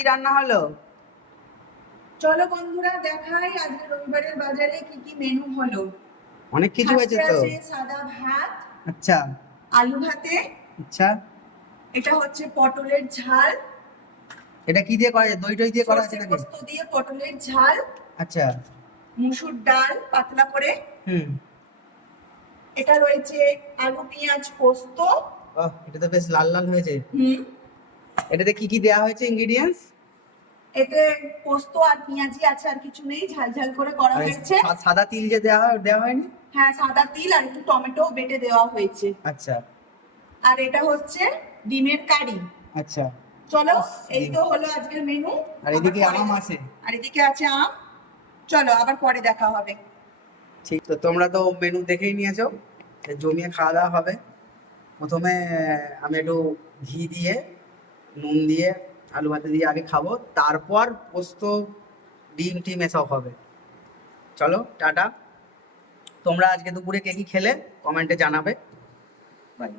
কি রান্না হলো? চলো বন্ধুরা দেখাই আজকে রবিবারের বাজারে কি কি মেনু হলো। অনেক কিছু হয়েছে ফার্স্টে তো। আছে সাদা ভাত, আচ্ছা আলু ভাতে, আচ্ছা। এটা হচ্ছে পটলের ঝাল, এটা কি দিয়ে করা যায়? দই টই দিয়ে করা আছে সর্ষে নাকি? পোস্ত দিয়ে পটলের ঝাল, আচ্ছা। মুসুর ডাল পাতলা করে, হুম। এটা রয়েছে আলু পেঁয়াজ পোস্ত। এটা তো বেশ লাল লাল হয়েছে। হুম, এটাতে কি কি দেওয়া হয়েছে ইনগ্রেডিয়েন্টস? এতে পোস্ত আর পেঁয়াজি আছে, আর কিছু নেই, ঝাল ঝাল করে করা আর হয়েছে। সাদা তিল যে দেওয়া হয়নি? হ্যাঁ, সাদা তিল আর একটু টমেটো বেটে দেওয়া হয়েছে। আচ্ছা আর এটা হচ্ছে ডিমের কারি। আচ্ছা। চলো, এই তো হলো আজকের মেনু। আর এদিকে আম আছে। আর এদিকে আছে আম। চলো আবার পরে দেখা হবে। ঠিক, তো তোমরা তো মেনু দেখেই নিয়েছো, জমিয়ে খাওয়া দাওয়া হবে। প্রথমে আমি একটু ঘি দিয়ে, নুন দিয়ে, আলু ভাতে দিয়ে আগে খাবো, তারপর পোস্ত, ডিম টিম এসব হবে। চলো টাটা। তোমরা আজকে দুপুরে কে কি খেলে কমেন্টে জানাবে। বাই।